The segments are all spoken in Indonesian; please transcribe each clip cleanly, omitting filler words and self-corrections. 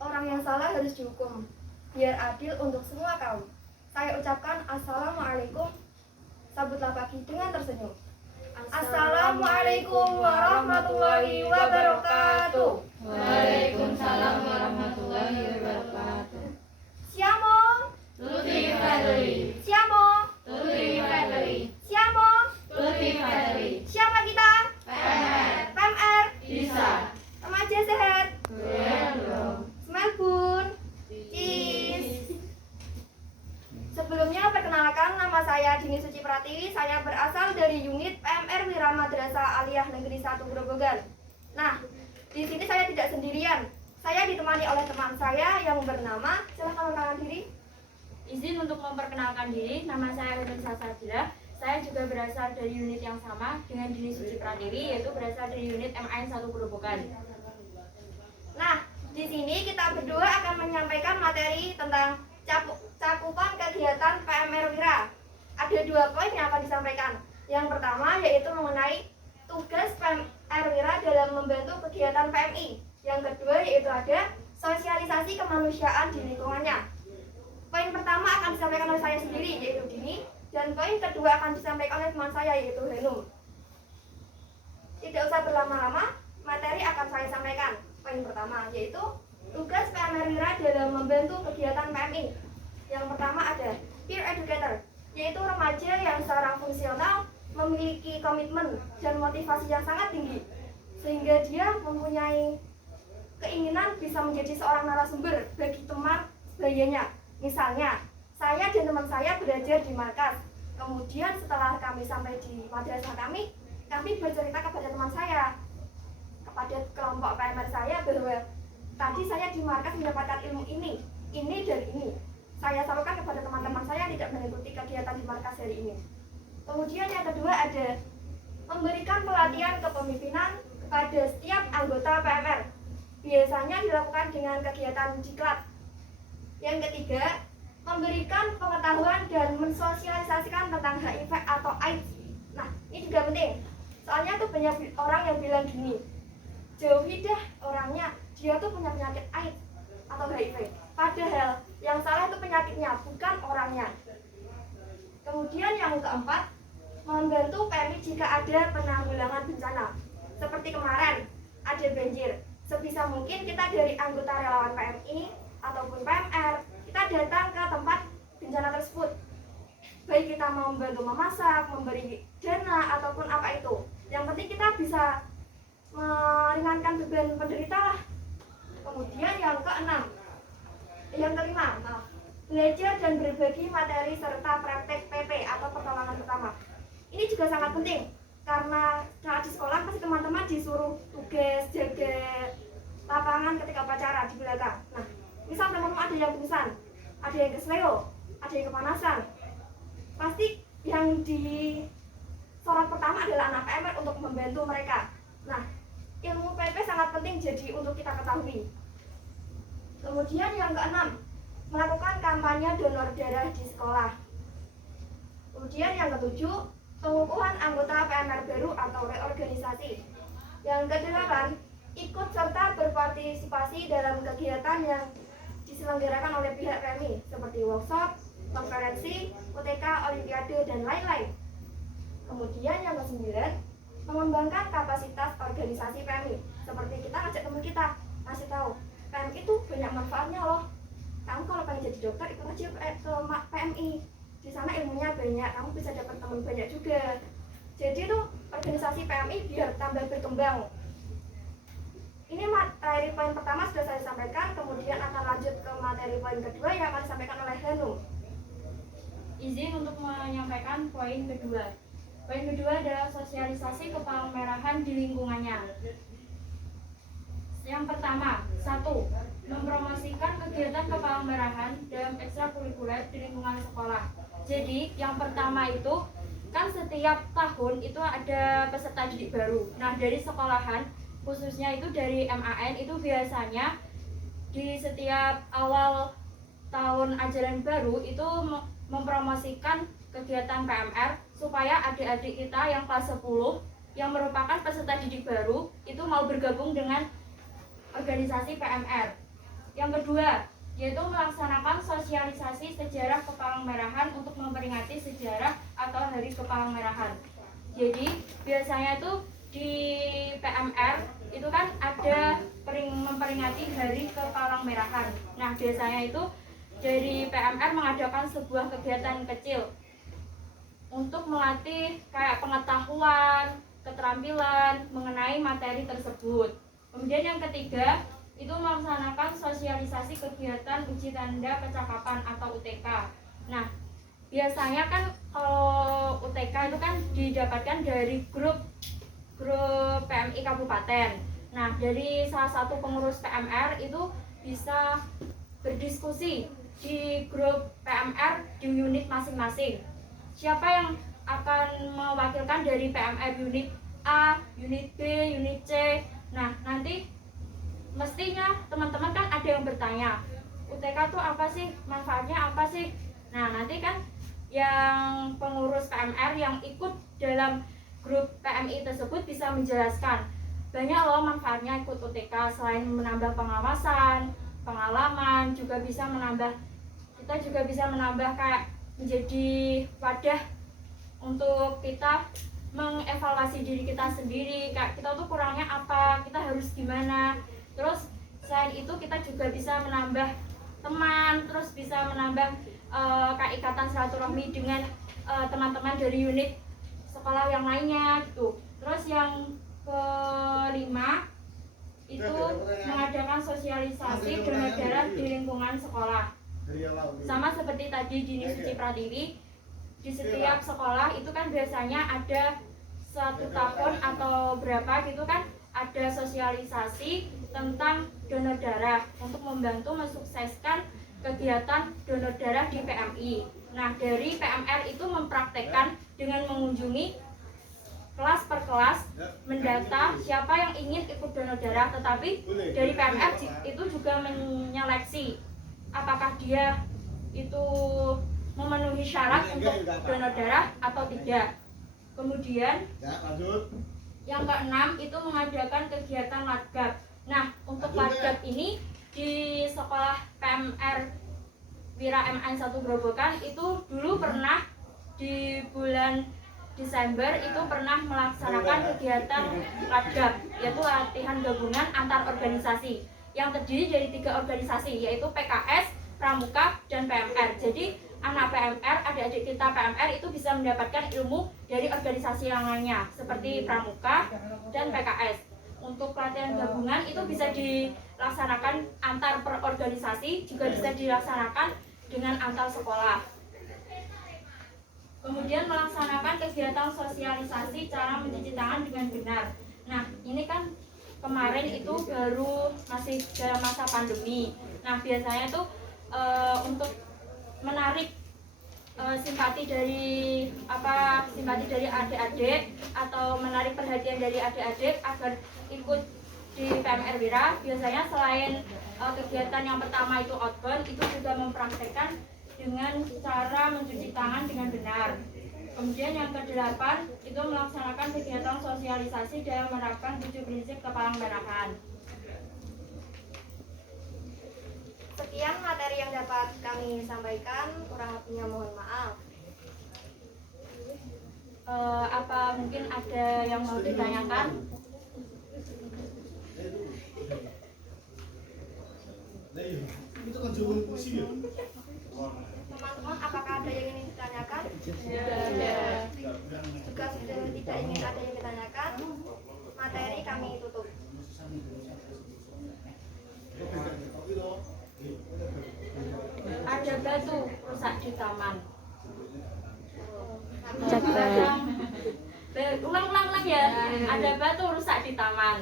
Orang yang salah harus dihukum, biar adil untuk semua kaum. Saya ucapkan Assalamualaikum. Sambutlah pagi dengan tersenyum. Assalamualaikum warahmatullahi wabarakatuh. Waalaikumsalam warahmatullahi wabarakatuh. Siamo, Tutti Fratelli, siamo, Tutti Fratelli, siamo. Tutti Fratelli. Siapa kita? PMR, PMR. bisa. Remaja sehat. Belum. Smile bun. Cheese. Sebelumnya perkenalkan, nama saya Dini Suci Pratiwi. Saya berasal dari unit PMR Wira Madrasah Aliyah Negeri 1 Grobogan. Nah, di sini saya tidak sendirian. Saya ditemani oleh teman saya yang bernama, silahkan memperkenalkan diri. Izin untuk memperkenalkan diri, nama saya Henun Sasabila. Saya juga berasal dari unit yang sama dengan Dini Suci Pratiwi, yaitu berasal dari unit MAN 1 Grobogan. Nah, di sini kita berdua akan menyampaikan materi tentang cakupan kegiatan PMR Wira. Ada 2 poin yang akan disampaikan. Yang pertama yaitu mengenai tugas PMR Wira dalam membantu kegiatan PMI. Yang kedua yaitu ada sosialisasi kemanusiaan di lingkungannya. Poin pertama akan disampaikan oleh saya sendiri yaitu Dini, dan poin kedua akan disampaikan oleh teman saya yaitu Henum. Tidak usah berlama-lama, materi akan saya sampaikan. Poin pertama yaitu tugas PMR Wira dalam membantu kegiatan PMI. Yang pertama ada peer educator, yaitu remaja yang secara fungsional memiliki komitmen dan motivasi yang sangat tinggi, sehingga dia mempunyai keinginan bisa menjadi seorang narasumber bagi teman sebayanya. Misalnya, saya dan teman saya belajar di markas. Kemudian setelah kami sampai di madrasah kami bercerita kepada teman saya, kepada kelompok PMR saya bahwa tadi saya di markas mendapatkan ilmu ini dan ini. Saya salurkan kepada teman-teman saya yang tidak mengikuti kegiatan di markas hari ini. Kemudian yang kedua ada memberikan pelatihan kepemimpinan kepada setiap anggota PMR. Biasanya dilakukan dengan kegiatan diklat. Yang ketiga, memberikan pengetahuan dan mensosialisasikan tentang HIV atau AIDS. Nah, ini juga penting. Soalnya tuh banyak orang yang bilang gini, jauhi dah orangnya, dia tuh punya penyakit AIDS atau HIV. Padahal yang salah itu penyakitnya, bukan orangnya. Kemudian yang keempat, membantu PMI jika ada penanggulangan bencana. Seperti kemarin, ada banjir. Sebisa mungkin kita dari anggota relawan PMI ataupun PMR, kita datang ke tempat bencana tersebut. Baik kita mau membantu memasak, memberi dana, ataupun apa itu. Yang penting kita bisa meringankan beban penderita lah. Kemudian yang kelima, belajar dan berbagi materi serta praktek PP atau pertolongan pertama. Ini juga sangat penting karena saat di sekolah pasti teman-teman disuruh tugas jaga lapangan ketika upacara di belakang. Nah, misal teman-teman ada yang pingsan, ada yang kesleo, ada yang kepanasan, pasti yang disorot pertama adalah anak PMR untuk membantu mereka. Nah, ilmu PP sangat penting jadi untuk kita ketahui. Kemudian yang keenam, melakukan kampanye donor darah di sekolah. Kemudian yang ketujuh, pengukuhan anggota PMR baru atau reorganisasi. Yang kedelapan, ikut serta berpartisipasi dalam kegiatan yang diselenggarakan oleh pihak PMI seperti workshop, konferensi, UTK, olimpiade, dan lain-lain. Kemudian yang kesembilan, mengembangkan kapasitas organisasi PMI. Seperti kita ngajak teman kita, kasih tahu, PMI itu banyak manfaatnya loh. Kamu kalau pengen jadi dokter ikut aja ke PMI. Di sana ilmunya banyak, kamu bisa dapat teman banyak juga. Jadi tuh organisasi PMI biar tambah berkembang. Ini materi poin pertama sudah saya sampaikan, kemudian akan lanjut ke materi poin kedua yang akan disampaikan oleh Hanum. Izin untuk menyampaikan poin kedua. Poin kedua adalah sosialisasi kepalmerahan di lingkungannya. Yang pertama, 1. Mempromosikan kegiatan kepalmerahan dalam ekstrakurikuler di lingkungan sekolah. Jadi, yang pertama itu kan setiap tahun itu ada peserta didik baru. Nah, dari sekolahan, khususnya itu dari MAN, itu biasanya di setiap awal tahun ajaran baru itu mempromosikan kegiatan PMR supaya adik-adik kita yang kelas 10 yang merupakan peserta didik baru itu mau bergabung dengan organisasi PMR. Yang Yang kedua, yaitu melaksanakan sosialisasi sejarah Kepalangmerahan untuk memperingati sejarah atau Hari Kepalangmerahan. Jadi biasanya itu di PMR itu kan ada memperingati Hari Kepalangmerahan. Nah, biasanya itu dari PMR mengadakan sebuah kegiatan kecil untuk melatih kayak pengetahuan, keterampilan mengenai materi tersebut. Kemudian yang ketiga, itu melaksanakan sosialisasi kegiatan uji tanda kecakapan atau UTK. Nah, biasanya kan kalau UTK itu kan didapatkan dari grup PMI Kabupaten. Nah, dari salah satu pengurus PMR itu bisa berdiskusi di grup PMR di unit masing-masing. Siapa yang akan mewakilkan dari PMR unit A, unit B, unit C. Nah, nanti mestinya teman-teman kan ada yang bertanya, UTK itu apa sih? Manfaatnya apa sih? Nah, nanti kan yang pengurus PMR yang ikut dalam grup PMI tersebut bisa menjelaskan banyak loh manfaatnya ikut UTK. Selain menambah pengawasan, pengalaman, juga bisa menambah, kita juga bisa menambah kayak menjadi wadah untuk kita mengevaluasi diri kita sendiri, kayak kita tuh kurangnya apa, kita harus gimana. Terus selain itu kita juga bisa menambah teman, terus bisa menambah kayak ikatan silaturahmi dengan teman-teman dari unit sekolah yang lainnya gitu. Terus yang kelima itu mengadakan sosialisasi donor darah di lingkungan sekolah. Sama seperti tadi Dini Suci Pratiwi, di setiap sekolah itu kan biasanya ada 1 tahun atau berapa gitu kan ada sosialisasi tentang donor darah untuk membantu mensukseskan kegiatan donor darah di PMI. Nah, dari PMR itu mempraktekkan dengan mengunjungi kelas per kelas, mendata siapa yang ingin ikut donor darah, tetapi dari PMR itu juga menyeleksi apakah dia itu memenuhi syarat untuk donor darah atau tidak. Kemudian yang keenam itu mengadakan kegiatan ladgab. Nah, untuk ladgab ini di sekolah PMR Wira MN 1 Grobogan itu dulu pernah di bulan Desember itu pernah melaksanakan kegiatan ladgab, yaitu latihan gabungan antar organisasi yang terdiri dari 3 organisasi, yaitu PKS, Pramuka, dan PMR. Jadi anak PMR, adik-adik kita PMR itu bisa mendapatkan ilmu dari organisasi yang lainnya seperti Pramuka dan PKS. Untuk pelatihan gabungan itu bisa dilaksanakan antar per organisasi, juga bisa dilaksanakan dengan antar sekolah. Kemudian melaksanakan kegiatan sosialisasi cara mencuci tangan dengan benar. Nah, ini kan kemarin itu baru masih dalam masa pandemi. Nah, biasanya tuh untuk menarik simpati dari adik-adik atau menarik perhatian dari adik-adik agar ikut di PMR Wira, biasanya selain kegiatan yang pertama itu outbound, itu juga mempraktekkan dengan cara mencuci tangan dengan benar. Kemudian yang ke-8 itu melaksanakan kegiatan sosialisasi dalam menerapkan 7 prinsip Kepalangmerahan. Sekian materi yang dapat kami sampaikan, kurang lebihnya mohon maaf. Apa mungkin ada yang mau ditanyakan? Teman-teman, apakah ada yang ingin ditanyakan? Jika sudah tidak ingin ada yang ditanyakan, materi kami tutup. Ada batu rusak di taman. Ulang ya. Ada batu rusak di taman.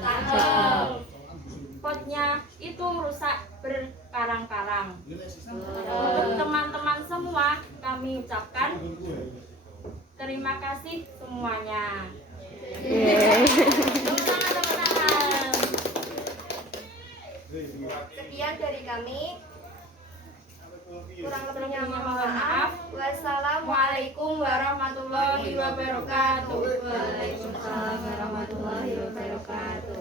Potnya itu rusak berkarang-karang. Untuk teman-teman semua kami ucapkan terima kasih semuanya. Sekian dari kami. Kurang lebihnya mohon maaf. Wassalamualaikum warahmatullahi wabarakatuh. Waalaikumsalam warahmatullahi wabarakatuh.